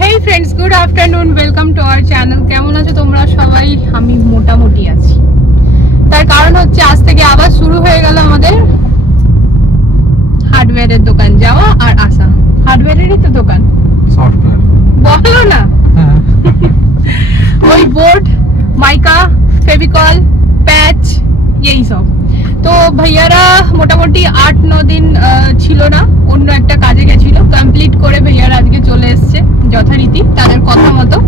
Hey friends, good afternoon, welcome to our channel. কেমন আছো তোমরা সবাই? আমি মোটামুটি আছি। তার কারণ হচ্ছে আজ থেকে আবার শুরু হয়ে গেল আমাদের হার্ডওয়্যারের দোকান যাওয়া আর আসা। হার্ডওয়্যারেরই তো দোকান, সফটওয়্যার বলো না। ওই বোর্ড, মাইকা, ফেভিকল, প্যাচ, এই সব। তো ভাইয়ারা মোটামুটি 8-9 দিন ছিল না, অন্য একটা কাজে গেছিল। কমপ্লিট করে ভাইয়ারা আজকে চলে এসছে যথারীতি তাদের কথা মতো।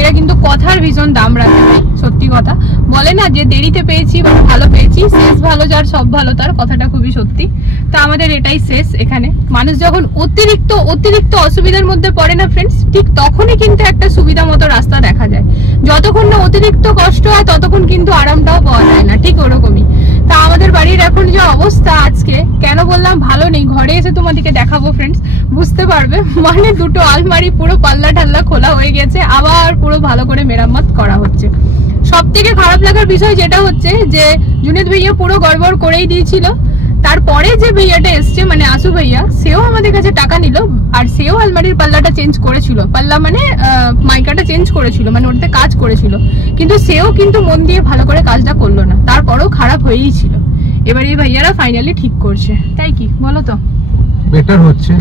এরা কিন্তু কথার ভীষণ দাম রাখে, সত্যি কথা বলে না যে দেরিতে পেয়েছি বা ভালো পেয়েছি, শেষ ভালো যার সব ভালো তার, কথাটা খুবই সত্যি। তা আমাদের এটাই শেষ। এখানে মানুষ যখন অতিরিক্ত অসুবিধার মধ্যে পড়ে না ফ্রেন্ডস, ঠিক তখনই কিন্তু একটা সুবিধা মতো রাস্তা দেখা যায়। যতক্ষণ না অতিরিক্ত কষ্ট হয় ততক্ষণ কিন্তু আরামটাও পাওয়া যায় না, ঠিক ওরকমই। তা আমাদের বাড়ির এখন যে অবস্থা আজকে, কেন বললাম ভালো নেই, ঘরে এসে তোমাদেরকে দেখাবো ফ্রেন্ডস, বুঝতে পারবে। মানে দুটো আলমারি পুরো পাল্লা ঠাল্লা খোলা হয়ে গেছে, আবার পুরো ভালো করে মেরামত করা হচ্ছে। সব থেকে খারাপ লাগার বিষয় যেটা হচ্ছে যে জুনেদ ভাইয়া পুরো গড়বড় করেই দিয়েছিল। তারপরে যে ভাইয়াটা এসছে, মানে আসু ভাইয়া, সেও আমাদের কাছে টাকা নিল আর সেও আলমারির পাল্লাটা চেঞ্জ করেছিল। পাল্লা মানে মাইকাটা চেঞ্জ করেছিল, মানে ওটাতে কাজ করেছিল, কিন্তু সেও কিন্তু মন দিয়ে ভালো করে কাজটা করলো না, তারপরেও খারাপ হয়েই ছিল। এবারে এই ভাইয়ারা ফাইনালি ঠিক করছে, তাই কি বলো তো? বেটার হচ্ছে,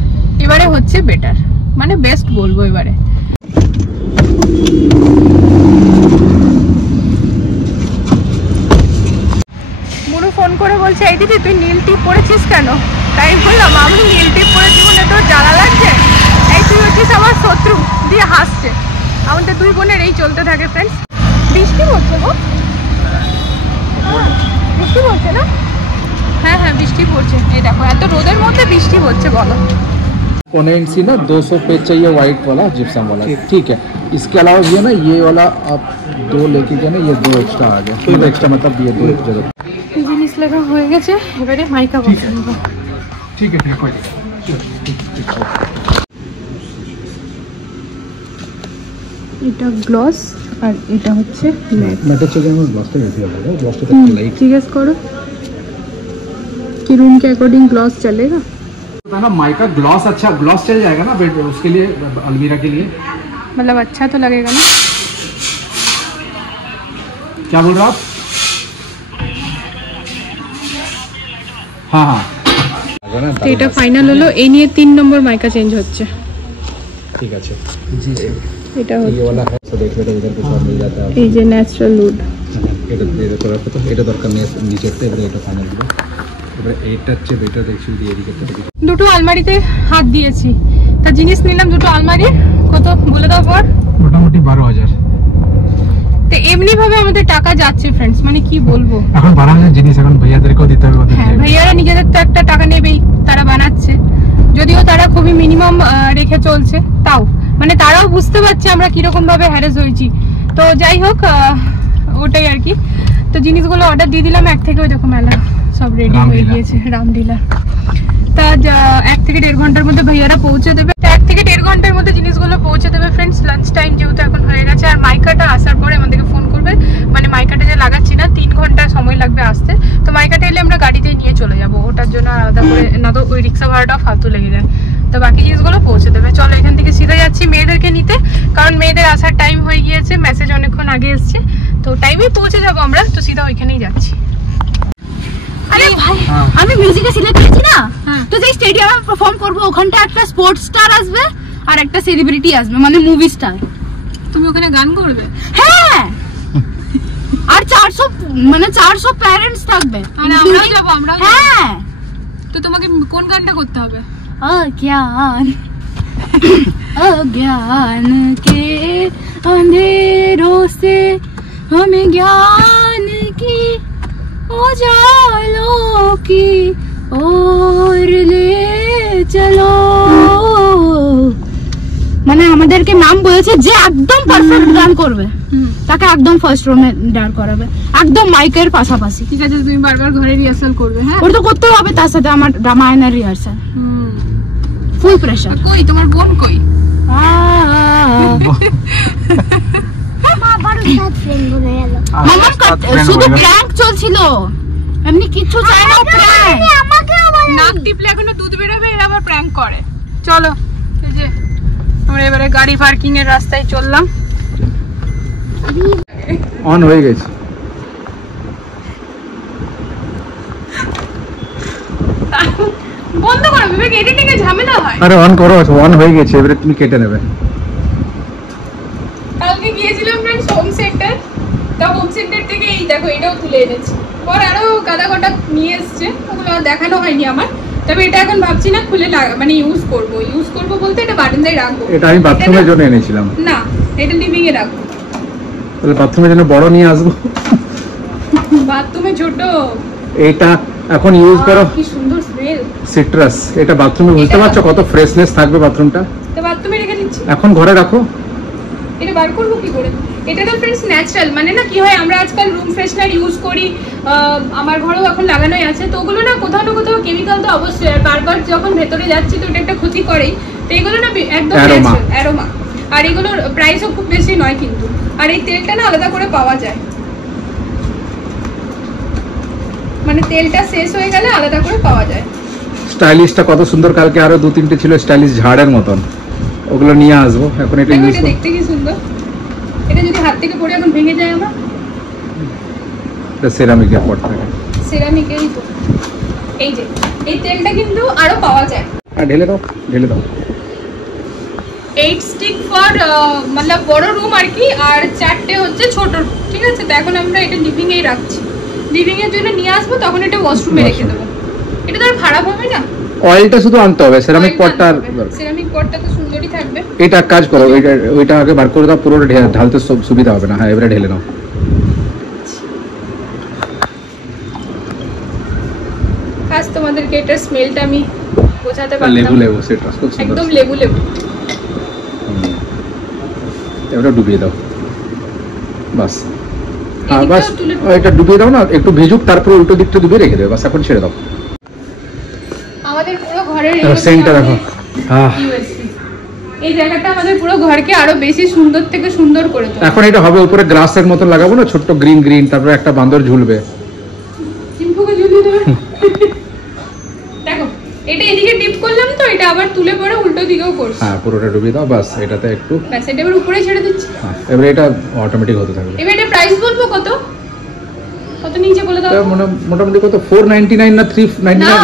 এবারে হচ্ছে বেটার, মানে বেস্ট বলবো এবারে। মুনু ফোন করে বলছে, এই দিদি তুই নীল টিপ পরেছিস কেন? তাই বললাম আমি নীল টিপ পরেছি বলে তোর জ্বালা লাগছে, এই তুই হচ্ছিস আমার শত্রু, দিয়ে হাসছে। আমাদের দুই বোনের এই চলতে থাকে ফ্রেন্ডস। বৃষ্টি পড়ছে গো, বৃষ্টি পড়ছে না? হ্যাঁ হ্যাঁ বৃষ্টি পড়ছে, এই দেখো এত রোদের মধ্যে বৃষ্টি হচ্ছে। বলো कॉन्वेंट सी ना 200 पेज चाहिए वाइट वाला जिप्सम वाला, ठीक है। इसके अलावा ये ना ये वाला आप 2 लेके गए ना, ये 2 एक्स्ट्रा आ गया, 2 एक्स्ट्रा मतलब ये 2 जरूर জিনিস লেখা হয়ে গেছে, এবারে মাইকা বসাবো। ठीक है कोई এটা গ্লস আর এটা হচ্ছে ম্যাট। ম্যাটের চেয়ে আমি গ্লসটা বেশি ভালো লাগে, গ্লসটা তো লাইট। জিজ্ঞেস করো कि रूम के अकॉर्डिंग ग्लॉस चलेगा ना? माइका ग्लॉस अच्छा ग्लॉस चल जाएगा ना बेड उसके लिए, अलमीरा के लिए, मतलब अच्छा तो लगेगा ना? क्या बोल रहे हो आप? हाँ हाँ তো এটা ফাইনাল হলো, এই নিয়ে 3 নম্বর মাইকা চেঞ্জ হচ্ছে। ঠিক আছে জি জি, এটা হচ্ছে ये वाला है तो देख लो, इधर कुछ और मिल जाता है। এই যে ন্যাচারাল উড, এটা দিয়ে তো রাখো, তো এটা দরকার নেই নিচেতে, এটা ফাইনাল দিলো। এবারে এইটা হচ্ছে বেটার দেখছি, দিয়ে এদিকে দুটো আলমারিতে হাত দিয়েছি। তা জিনিস নিলাম দুটো আলমারি, কত বলে দাও পর? মোটামুটি 12,000। তো এমনি ভাবে আমাদের টাকা যাচ্ছে ফ্রেন্ডস, মানে কি বলবো, এখন 12,000 জিনিস এখন ভাইয়াদেরকেও দিতে হবে। হ্যাঁ ভাইয়ারা নিজেদের তো একটা টাকা নেবেই, তারা বানাচ্ছে, যদিও তারা খুবই মিনিমাম রেখে চলছে, তাও মানে তারাও বুঝতে পারছে আমরা কিরকম ভাবে হ্যারেস হয়েছি। তো যাই হোক, ওটাই আর কি। তো জিনিসগুলো অর্ডার দিয়ে দিলাম, 1 থেকে ওই দেখো মেলা সব রেডি হয়ে গিয়েছে, রামলীলা। তা 1 থেকে 1.5 ঘন্টার মধ্যে ভাইয়ারা পৌঁছে দেবে। 1 থেকে 1.5 ঘন্টার মধ্যে জিনিসগুলো পৌঁছে দেবে ফ্রেন্ডস। লাঞ্চ টাইম যেহেতু এখন হয়ে গেছে, আর মাইকাটা আসার পরে আমাদেরকে ফোন করবে, মানে মাইকাটা যে লাগাচ্ছি না 3 ঘন্টা সময় লাগবে আসতে। তো মাইকাটা এলে আমরা গাড়িতেই নিয়ে চলে যাবো, ওটার জন্য আলাদা করে না, তো ওই রিক্সা ভাড়াটাও ফালতু লেগে যায়। তো বাকি জিনিসগুলো পৌঁছে দেবে। চলো এখান থেকে সিধা যাচ্ছি মেয়েদেরকে নিতে, কারণ মেয়েদের আসার টাইম হয়ে গিয়েছে, মেসেজ অনেকক্ষণ আগে এসছে, তো টাইমেই পৌঁছে যাবো আমরা। তো সিধা ওইখানেই যাচ্ছি। আরে ভাই, আমি মিউজিকে সিলেক্ট করেছি না, তো যে স্টেডিয়ামে পারফর্ম করব, ওখানটা একটা স্পোর্টস স্টার আসবে আর একটা সেলিব্রিটি আসবে, মানে মুভি স্টার। তুমি ওখানে গান করবে? হ্যাঁ, আর 400 প্যারেন্টস থাকবে। মানে আমরাও যাব? আমরাও? হ্যাঁ। তো তোমাকে কোন গানটা করতে হবে? अज्ञान के अंधेरों से हमें ज्ञान की उजालों की ओर ले चलो। মানে আমাদেরকে নাম বলেছে যে একদম পারফেক্ট গান করবে তাকে একদম ফার্স্ট রুমে দাঁড় করাবে, একদম মাইকের পাশাপাশি। ঠিক আছে, তুমি বারবার ঘরে রিহার্সাল করবে। হ্যাঁ, ওটা তো করতে হবে, তার সাথে আমার রামায়ণের রিহার্সাল, ফুল প্রেশার। কই তোমার বোন কই? শুধু প্র্যাঙ্ক চলছিল, এমনি কিছু চাই না। নাক টিপলে এখনো দুধ বেরোবে, এরা আবার প্র্যাঙ্ক করে। চলো এই যে আমরা এবারে গাড়ি পার্কিং এর রাস্তায় চললাম। অন হয়ে গেছে। বন্ধ করো বিবেক, এডিটিং এ ঝামেলা হয়। আরে অন করো, অন হয়ে গেছে, এবারে তুমি কেটে নেবে। কালকে গিয়েছিলাম ফ্রেন্ডস হোম সেন্টার, তো হোম সেন্টার থেকে এই দেখো এটাও তুলে এনেছি। পর আরো গাদা গোটা নিয়ে এসছে, ওগুলো আর দেখানো হয়নি আমার। তবে এটা এখন ভাবছি না খুলে মানে ইউজ করব বলতে এটা বারান্দায় রাখবো। এটা আমি বাথরুমের জন্য এনেছিলাম। না, এটা লিভিং এ রাখবো। তাহলে বাথরুমের জন্য বড় নিয়ে আসবো। বাথরুমে ছোট। এটা এখন ইউজ করো। কি সুন্দর স্মেল সিট্রাস। এটা বাথরুমে, বুঝতে পারছো কত ফ্রেশনেস থাকবে বাথরুমটা। তো বাথরুমে রেখে দিচ্ছি। এখন ঘরে রাখো। এটা বার করবো কি করে? এটা তো ফ্রেন্ডস ন্যাচারাল, মানে না কি হয় আমরা আজকাল রুম ফ্রেশনার ইউজ করি, আমার ঘরেও এখন লাগানোই আছে, তো ওগুলো না কোথাও না কোথাও কেমিক্যাল তো অবশ্যই, আর বারবার যখন ভেতরে যাচ্ছি তো এটা একটা ক্ষতি করেই। তো এগুলো না একদম ন্যাচারাল অ্যারোমা, আর এগুলোর প্রাইসও খুব বেশি নয় কিন্তু। আর এই তেলটা না আলাদা করে পাওয়া যায়, মানে তেলটা শেষ হয়ে গেলে আলাদা করে পাওয়া যায়। স্টাইলিশটা কত সুন্দর, কালকে আরো 2-3টে ছিল স্টাইলিশ ঝাড়ের মতন, ওগুলো নিয়ে আসবো। এখন এটা ইউজ করো। দেখতে কি সুন্দর, এটা যদি হাত থেকে পড়ে এখন ভেঙে যায় আমার। এটা সেরামিকের পট থাকে, সেরামিকেরই তো। এই যে এই তেলটা কিন্তু আরো পাওয়া যায়। আর ঢেলে দাও 8 স্টিক ফর মানে বড় রুম আর কি, আর 4টে হচ্ছে ছোট রুম, ঠিক আছে। তো এখন আমরা এটা লিভিং এই রাখছি, লিভিং এর জন্য নিয়ে আসবো, তখন এটা ওয়াশরুমে রেখে দেবো। এটা তো আর খারাপ হবে না। অয়েলটা শুধু আনতে হবে, সেরামিক পটটা সেরামিক পটটা তো সুন্দরই থাকবে। এটা কাজ করো, ওইটা আগে বার করে দাও, পুরোটা ঢালতে সুবিধা হবে না। হ্যাঁ, এবারে ঢেলে নাও। আজ তোমাদেরকে এটা স্মেলটা আমি বোঝাতে পারলাম। লেবু সেটা খুব সুন্দর, একদম লেবু। এবারে ডুবিয়ে দাও, বাস। হ্যাঁ বাস, এটা ডুবিয়ে দাও না, একটু ভেজুক, তারপর উল্টো দিকটা ডুবিয়ে রেখে দেবে, বাস। এখন ছেড়ে দাও। আমাদের পুরো ঘরের সেন্টার দেখো। হ্যাঁ, এই জায়গাটা আমাদের পুরো ঘরকে আরো বেশি সুন্দর থেকে সুন্দর করে তোলে। এখন এটা হবে উপরে গ্রাসের মতো লাগাবো না, ছোট্ট গ্রিন, তারপরে একটা বান্দর ঝুলবে। চিম্পুকে ঝুলিয়ে দেবে। দেখো এটা এদিকে ডিপ করলাম, তো এটা আবার তুলে পরে উল্টো দিকেও করছি। হ্যাঁ, পুরোটা ডুবিয়ে দাও, বাস। এটাতে একটু, বাস, এটা এবার উপরে ছেড়ে দিচ্ছি। হ্যাঁ, এবারে এটা অটোমেটিক হতে থাকবে। এবার এটা প্রাইস বলবো কত নিচে বলে দাও। মোটামুটি কত, 499 না 399? না,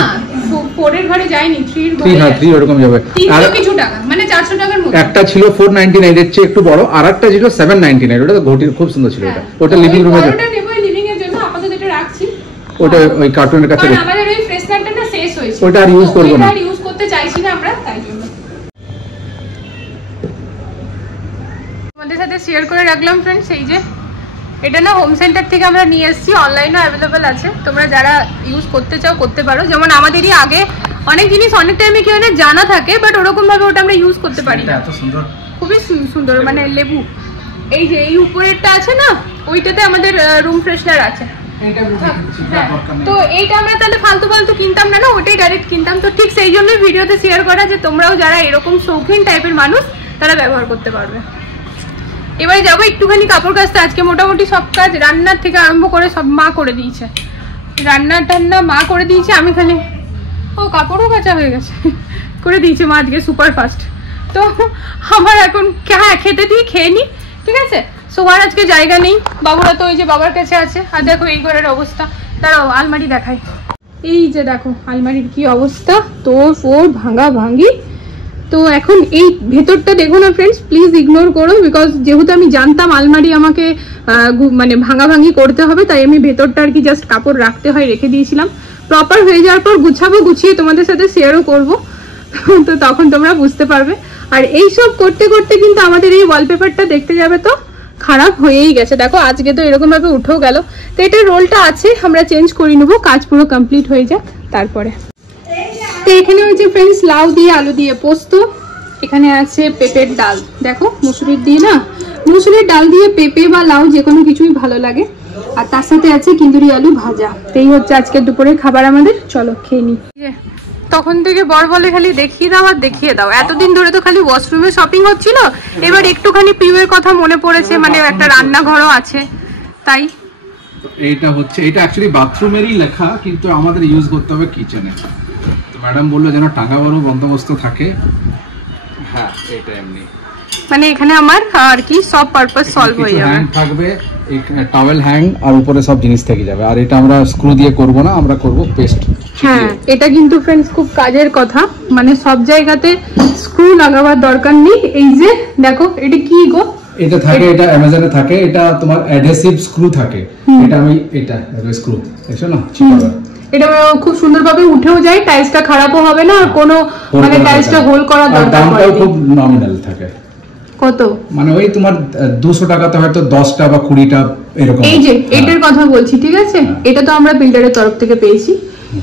4 এর ঘরে যায়নি, 3 এর ঘরে। হ্যাঁ, 3 এরকম যাবে। আর কিছু টাকা, মানে 400 টাকার মতো। একটা ছিল 499 এর চেয়ে একটু বড়, আর একটা ছিল 799। ওটা তো ঘটির খুব সুন্দর ছিল। ওটা লিভিং রুমে ওটা নেব, লিভিং এর জন্য আপাতত এটা রাখছি। ওটা ওই কার্টুনের কাছে, কারণ আমাদের ওই ফ্রেশনারটা না শেষ হয়েছে, ওটা আর ইউজ করব না, ওটা আর ইউজ করতে চাইছি না আমরা, তাই জন্য তোমাদের সাথে শেয়ার করে রাখলাম ফ্রেন্ডস। এই যে এটা না হোম সেন্টার থেকে আমরা নিয়ে এসেছি, অনলাইনেও অ্যাভেলেবেল আছে, তোমরা যারা ইউজ করতে চাও করতে পারো। যেমন আমাদেরই আগে অনেক জিনিস অনেক টাইমে কি হয় জানা থাকে, বাট ওরকম ভাবে ওটা আমরা ইউজ করতে পারি না। এত সুন্দর, খুবই সুন্দর, মানে লেবু। এই যে এই উপরেরটা আছে না, ওইটাতে আমাদের রুম ফ্রেশনার আছে। তো এইটা আমরা তাহলে ফালতু কিনতাম না, ওটাই ডাইরেক্ট কিনতাম। তো ঠিক সেই জন্যই ভিডিওতে শেয়ার করা, যে তোমরাও যারা এরকম শৌখিন টাইপের মানুষ তারা ব্যবহার করতে পারবে। এবারে যাবো একটুখানি কাপড় কাচতে। আজকে মোটামুটি সব কাজ রান্নার থেকে আরম্ভ করে সব মা করে দিয়েছে, রান্না মা করে দিয়েছে, আমি খালি কাপড়ও কাচা হয়ে গেছে, করে দিয়েছে মা আজকে সুপার ফাস্ট। তো আমার এখন খেতে দিয়ে খেয়ে নি, ঠিক আছে। শোয়ার আজকে জায়গা নেই, বাবুরা তো ওই যে বাবার কাছে আছে। আর দেখো এই ঘরের অবস্থা, দাঁড়াও আলমারি দেখাই। এই যে দেখো আলমারির কি অবস্থা, তোর ফোর ভাঙি। তো এখন এই ভেতরটা দেখো না ফ্রেন্ডস, প্লিজ ইগনোর করো, বিকজ যেহেতু আমি জানতাম আলমারি আমাকে মানে ভাঙি করতে হবে, তাই আমি ভেতরটা আর কি জাস্ট কাপড় রাখতে হয় রেখে দিয়েছিলাম। প্রপার হয়ে যাওয়ার পর গুছিয়ে তোমাদের সাথে শেয়ারও করবো, তো তখন তোমরা বুঝতে পারবে। আর এইসব করতে কিন্তু আমাদের এই ওয়ালপেপারটা দেখতে যাবে তো খারাপ হয়েই গেছে। দেখো আজকে তো এরকম ভাবে উঠেও গেল, তো এটার রোলটা আছে, আমরা চেঞ্জ করে নেবো, কাজ পুরো কমপ্লিট হয়ে যাক তারপরে। তো এখানে হচ্ছে ফ্রেন্ডস লাউ দিয়ে আলু দিয়ে পোস্ত, এখানে আছে পেঁপের ডাল। দেখো মুসুরির দিয়ে না, মুসুরির ডাল দিয়ে পেঁপে বা লাউ যে কোনো কিছুই ভালো লাগে। আর তার সাথে আছে কিন্দুরি আলু ভাজা। এই হচ্ছে আজকে দুপুরের খাবার আমাদের, চলো খেয়ে নি। তখন থেকে বর বলে খালি দেখিয়ে দাও, এতদিন ধরে তো খালি ওয়াশরুমে শপিং হচ্ছিল, এবার একটুখানি পিউয়ের কথা মনে পড়েছে, মানে একটা রান্নাঘরও আছে তাই। এইটা হচ্ছে, এটা অ্যাকচুয়ালি বাথরুমেরই লেখা, কিন্তু আমাদের ইউজ করতে হবে কিচেনে। তো ম্যাডাম বললো যেন টাঙাবারও বন্দোবস্ত থাকে। হ্যাঁ, এটা এমনি মানে এখানে আমার আর কি সব পারপাস সলভ হয়ে যাবে। হ্যাং থাকবে, টাওয়েল হ্যাং, আর উপরে সব জিনিস থেকে যাবে। আর এটা আমরা স্ক্রু দিয়ে করব না, আমরা করব পেস্ট। হ্যাঁ, এটা কিন্তু ফ্রেন্ডস খুব কাজের কথা, মানে সব জায়গাতে স্ক্রু লাগাবার দরকার নেই। এই যে দেখো, এটা কি গো? এটা থাকে, এটা অ্যামাজনে থাকে, এটা তোমার অ্যাডহেসিভ স্ক্রু থাকে। এটা আমি এটা স্ক্রু দেখছো না, এটা খুব সুন্দরভাবে উঠেও যায়, টাইলসটা খারাপও হবে না, আর কোনো মানে টাইলসটা হোল করার দরকার নেই। দামটাও খুব নমিনাল থাকে। কত? মানে ওই তোমার 200 টাকাতে হয়তো 10টা বা 20টা এরকম। এই যে এটার কথা বলছি, ঠিক আছে, এটা তো আমরা বিল্ডারের তরফ থেকে পেয়েছি,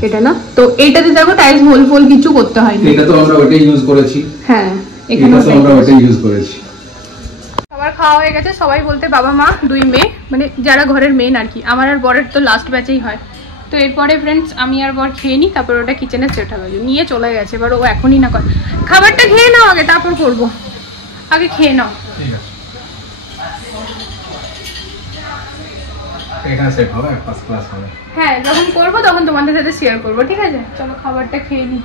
এটা না তো এইটাতে দেখো টাইলস হোল ফোল কিছু করতে হয়নি। এটা তো আমরা ওইটাই ইউজ করেছি। হ্যাঁ, এখানে তো আমরা ওইটাই ইউজ করেছি। সবার খাওয়া হয়ে গেছে, সবাই বলতে বাবা মা 2 মেয়ে, মানে যারা ঘরের মেন আর কি। আমার আর বরের তো লাস্ট ব্যাচেই হয়। তো এরপরে ফ্রেন্ডস আমি আর বর খেয়ে নিই, তারপর ওটা কিচেনে সেট হবে, নিয়ে চলে গেছে। এবার ও এখনই না করে, খাবারটা খেয়ে নাও আগে, তারপর করবো, আগে খেয়ে নাও। ঠিক আছে, এখানে সেট হবে, ফার্স্ট ক্লাস হবে। হ্যাঁ, যখন করবো তখন তোমাদের সাথে শেয়ার করবো, ঠিক আছে? চলো খাবারটা খেয়ে নিই।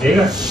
ঠিক আছে,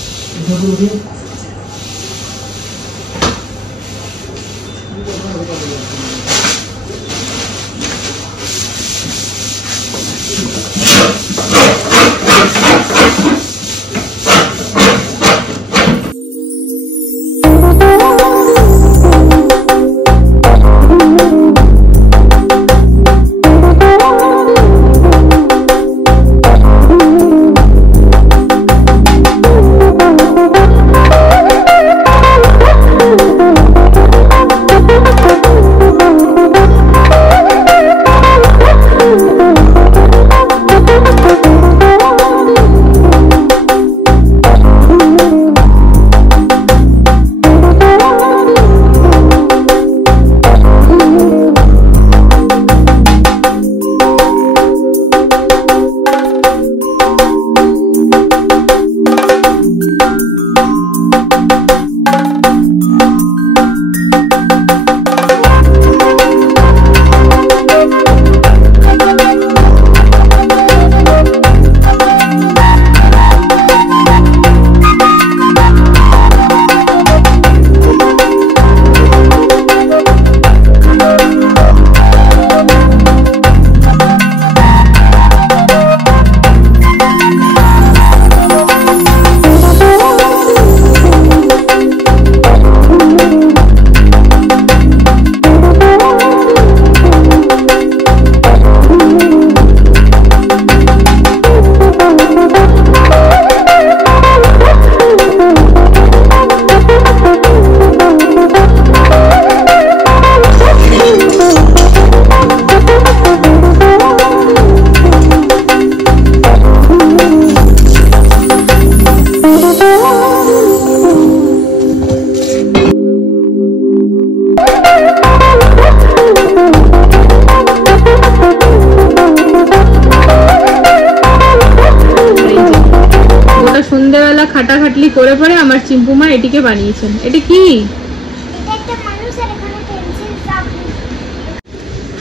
খাটাখাটলি করে পরে আমার চিম্পুমা এটিকে বানিয়েছেন। এটা কি?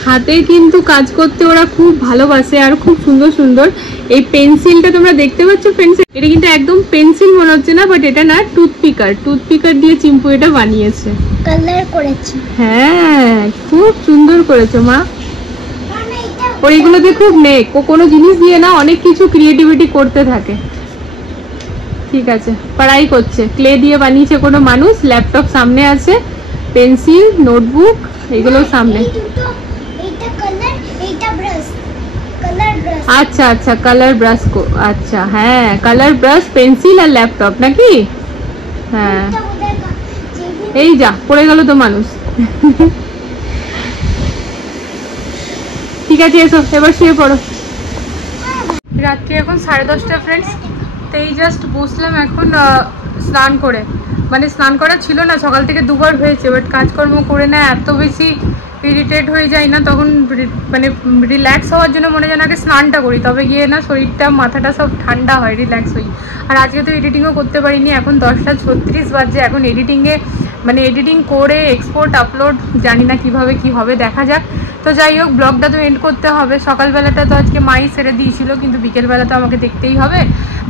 হাতে কিন্তু কাজ করতে ওরা খুব ভালোবাসে আর খুব সুন্দর সুন্দর। এই পেন্সিলটা তোমরা দেখতে পাচ্ছ ফ্রেন্ডস, এটা কিন্তু একদম পেন্সিল মনে হচ্ছে না, বাট এটা না টুথপিকার দিয়ে চিম্পু এটা বানিয়েছে, কালার করেছে। হ্যাঁ, খুব সুন্দর করেছো মা। ওর এগুলোতে খুব নেক, ও কোনো জিনিস দিয়ে না অনেক কিছু ক্রিয়েটিভিটি করতে থাকে। ঠিক আছে, পড়াই করছে, ক্লে দিয়ে বানিয়েছে কোনো মানুষ, ল্যাপটপ সামনে আছে, পেন্সিল, নোটবুক এগুলো সামনে। আচ্ছা আচ্ছা, কালার ব্রাশ, আচ্ছা হ্যাঁ, কালার ব্রাশ, পেন্সিল আর ল্যাপটপ নাকি? হ্যাঁ, এই যা পড়ে গেল তো মানুষ। ঠিক আছে, এসো এবার শুয়ে পড়ো। রাত্রি এখন 10:30 ফ্রেন্ডস। তো এই জাস্ট বসলাম এখন স্নান করে, মানে স্নান করা ছিল না, সকাল থেকে দুবার হয়েছে, বাট কাজকর্ম করে না এত বেশি ইরিটেট হয়ে যাই না তখন মানে রিল্যাক্স হওয়ার জন্য মনে যেন আগে স্নানটা করি, তবে গিয়ে না শরীরটা মাথাটা সব ঠান্ডা হয়, রিল্যাক্স হই। আর আজকে তো এডিটিংও করতে পারিনি, এখন 10:36 বাজে, এখন এডিটিংয়ে মানে এডিটিং করে এক্সপোর্ট আপলোড জানি না কিভাবে কি হবে, দেখা যাক। তো যাই হোক, ব্লগটা তো এন্ড করতে হবে। সকালবেলাটা তো আজকে মাই সেরে দিয়েছিল, কিন্তু বিকেলবেলা তো আমাকে দেখতেই হবে,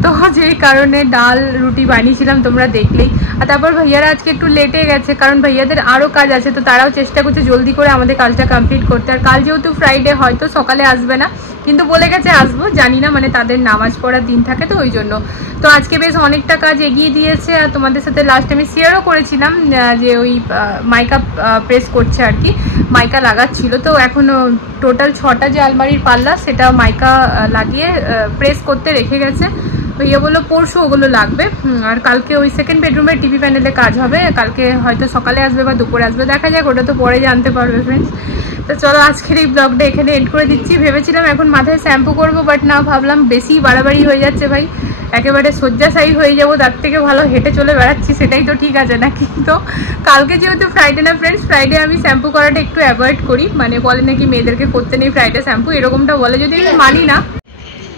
তো যেই কারণে ডাল রুটি বানিয়েছিলাম তোমরা দেখলেই। আর তারপর ভাইয়ারা আজকে একটু লেটে গেছে, কারণ ভাইয়াদের আরও কাজ আছে, তো তারাও চেষ্টা করছে জলদি করে আমাদের কাজটা কমপ্লিট করতে। আর কাল যেহেতু ফ্রাইডে, হয়তো সকালে আসবে না, কিন্তু বলে গেছে আসবো, জানি না, মানে তাদের নামাজ পড়ার দিন থাকে তো ওই জন্য। তো আজকে বেশ অনেকটা কাজ এগিয়ে দিয়েছে। আর তোমাদের সাথে লাস্ট আমি শেয়ারও করেছিলাম যে ওই মাইকা প্রেস করছে আর কি, মাইকা লাগাচ্ছিল। তো এখনও টোটাল 6টা যে আলমারির পাল্লা সেটা মাইকা লাগিয়ে প্রেস করতে রেখে গেছে। ভাইয়া বললো পরশু ওগুলো লাগবে। আর কালকে ওই সেকেন্ড বেডরুমের টিভি প্যানেলে কাজ হবে, কালকে হয়তো সকালে আসবে বা দুপুরে আসবে, দেখা যাক, ওটা তো পরে জানতে পারবে ফ্রেন্ডস। তো চলো আজকের এই ব্লগটা এখানে এন্ড করে দিচ্ছি। ভেবেছিলাম এখন মাথায় শ্যাম্পু করবো, বাট না, ভাবলাম বেশি বাড়াবাড়ি হয়ে যাচ্ছে ভাই, একেবারে শয্যাশায়ী হয়ে যাবো, তার থেকে ভালো হেঁটে চলে বেড়াচ্ছি, সেটাই তো ঠিক আছে না। কিন্তু কালকে যেহেতু ফ্রাইডে না ফ্রেন্ডস, ফ্রাইডে আমি শ্যাম্পু করাটা একটু অ্যাভয়েড করি, মানে বলে নাকি মেয়েদেরকে করতে নেই ফ্রাইডে শ্যাম্পু, এরকমটা বলে, যদি আমি মানি না,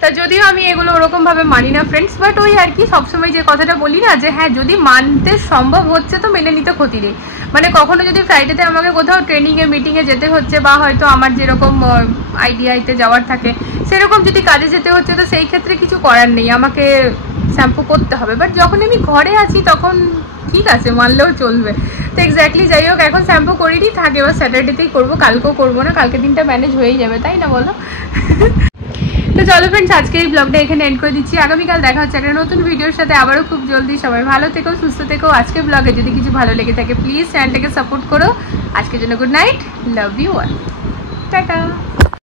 তা যদিও আমি এগুলো ওরকমভাবে মানি না ফ্রেন্ডস, বাট ওই আর কি সবসময় যে কথাটা বলি না, যে হ্যাঁ যদি মানতে সম্ভব হচ্ছে তো মেনে নিতে ক্ষতি নেই। মানে কখনো যদি ফ্রাইডেতে আমাকে কোথাও ট্রেনিংয়ে মিটিংয়ে যেতে হচ্ছে, বা হয়তো আমার যেরকম আইডিয়াতে যাওয়ার থাকে সেরকম যদি কাজে যেতে হচ্ছে, তো সেই ক্ষেত্রে কিছু করার নেই, আমাকে শ্যাম্পু করতে হবে। বাট যখন আমি ঘরে আছি তখন ঠিক আছে, মানলেও চলবে। তো এক্স্যাক্টলি, যাই হোক, এখন শ্যাম্পু করিনি, থাকে এবার স্যাটারডেতেই করবো, কালকেও করবো না, কালকে দিনটা ম্যানেজ হয়েই যাবে, তাই না বলো? তো চলো ফ্রেন্ডস, আজকে এই ব্লগটা এখানে এন্ড করে দিচ্ছি। আগামীকাল দেখা হচ্ছে একটা নতুন ভিডিওর সাথে আবারও খুব জলদি। সবাই ভালো থেকো, সুস্থ থেকো। আজকে ব্লগে যদি কিছু ভালো লেগে থাকে প্লিজ চ্যানেলটাকে সাপোর্ট করো। আজকের জন্য good night, love you all, tata.